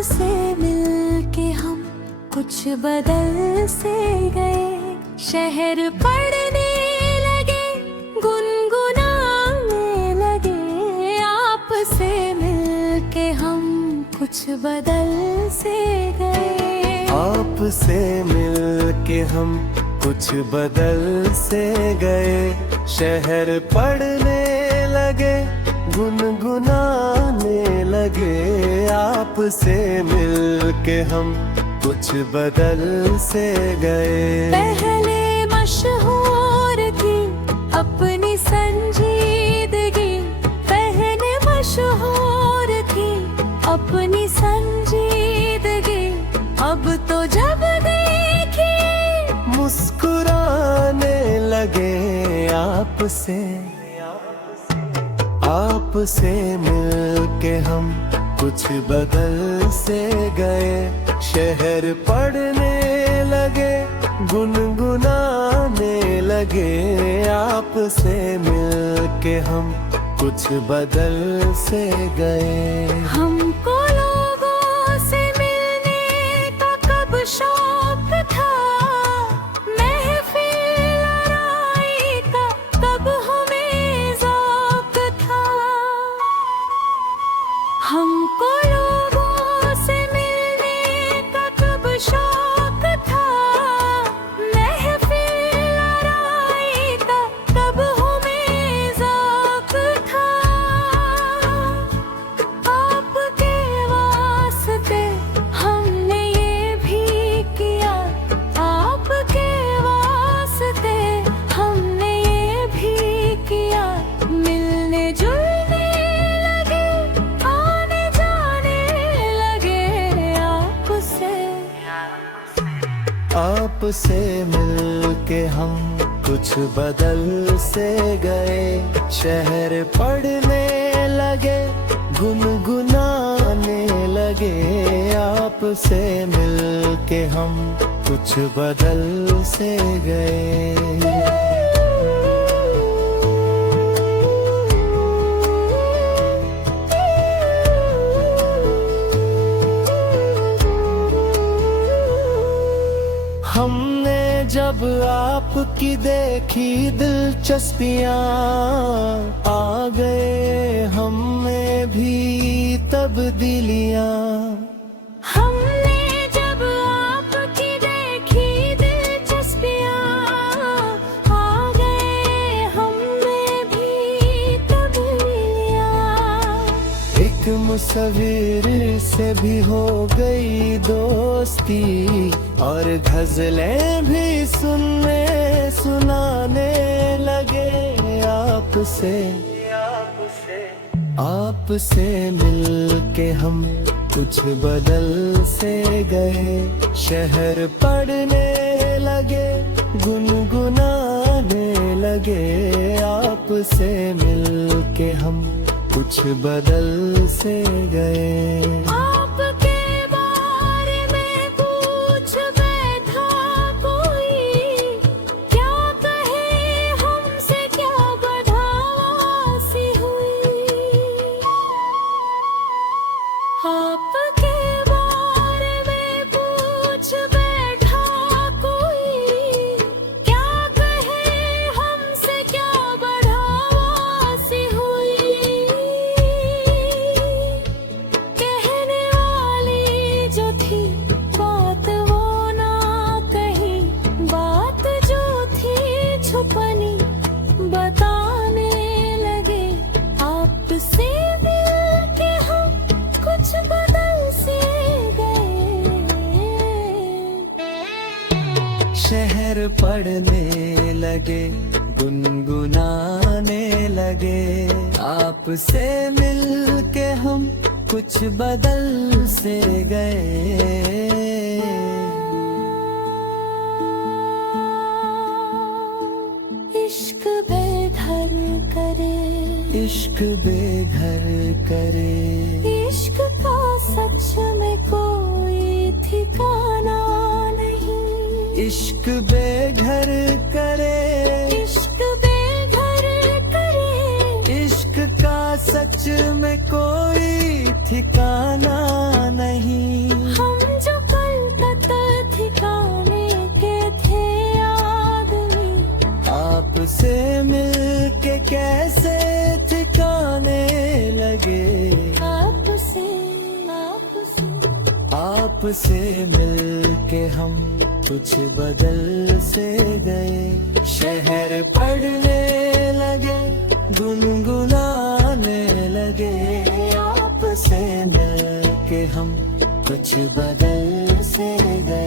आपसे मिलके हम कुछ बदल से गए। शहर पढ़ने लगे, गुनगुनाने लगे। आपसे मिलके हम कुछ बदल से गए। आपसे मिलके हम कुछ बदल से गए। शहर पढ़ने लगे, गुनगुनाने लगे। आपसे मिलके हम कुछ बदल से गए। पहले मशहूर थी अपनी संजीदगी, पहले मशहूर थी अपनी संजीदगी। अब तो जब देखिए मुस्कुराने लगे। आपसे मिलके हम कुछ बदल से गए। शहर पढ़ने लगे, गुनगुनाने लगे। आपसे मिलके हम कुछ बदल से गए। हमको लोगों से मिलने का कब शौक था, महफिल लड़ाई का कब हमें ज़ौक था। हमको लोगों से मिलने का कब शौक था, महफिल लड़ाई का कब हमें ज़ौक था। आपके वास्ते हमने ये भी किया, आपके वास्ते हमने ये भी किया। मिलने जुलने लगे, आने जाने लगे आपसे मिलके हम कुछ बदल से गए। शहर पढ़ने लगे, गुनगुनाने लगे। आपसे मिलके हम कुछ बदल से गए। हमने जब आपकी देखी दिलचस्पियाँ, आ गए हमें भी तब्दीलियाँ। हमने जब आपकी देखी दिलचस्पियाँ, आ गए हमें भी तब्दीलियाँ। एक मुसव्विर से भी हो गई दोस्ती, और गजलें भी सुनाने लगे। आपसे मिलके हम कुछ बदल से गए। शहर पढ़ने लगे, गुनगुनाने लगे। आपसे मिलके हम कुछ बदल से गए। आपके बारे में पूछ बैठा कोई, क्या कहे हमसे क्या बदहवासी हुई। आपके बारे में पूछ बैठा कोई, क्या कहे हमसे क्या बदहवासी हुई। कहने वाली जो थी बात वो ना कही, बात जो थी छुपनी बताने लगे। आपसे मिलके हम कुछ बदल से गए। शहर पढ़ने लगे, गुनगुनाने लगे। आपसे मिलके हम कुछ बदल से गए। इश्क बेघर करे, इश्क बेघर करे। इश्क का सच में कोई ठिकाना नहीं। इश्क बेघर करे, इश्क बेघर करे। इश्क का सच में कोई ठिकाना नहीं। हम जो कल तक ठिकाने के थे आदमी, आपसे मिलके कैसे ठिकाने लगे। आपसे आपसे मिलके हम कुछ बदल से गए। शहर पढ़ने लगे, गुनगुनाने लगे। आपसे मिलके हम कुछ बदल से गए।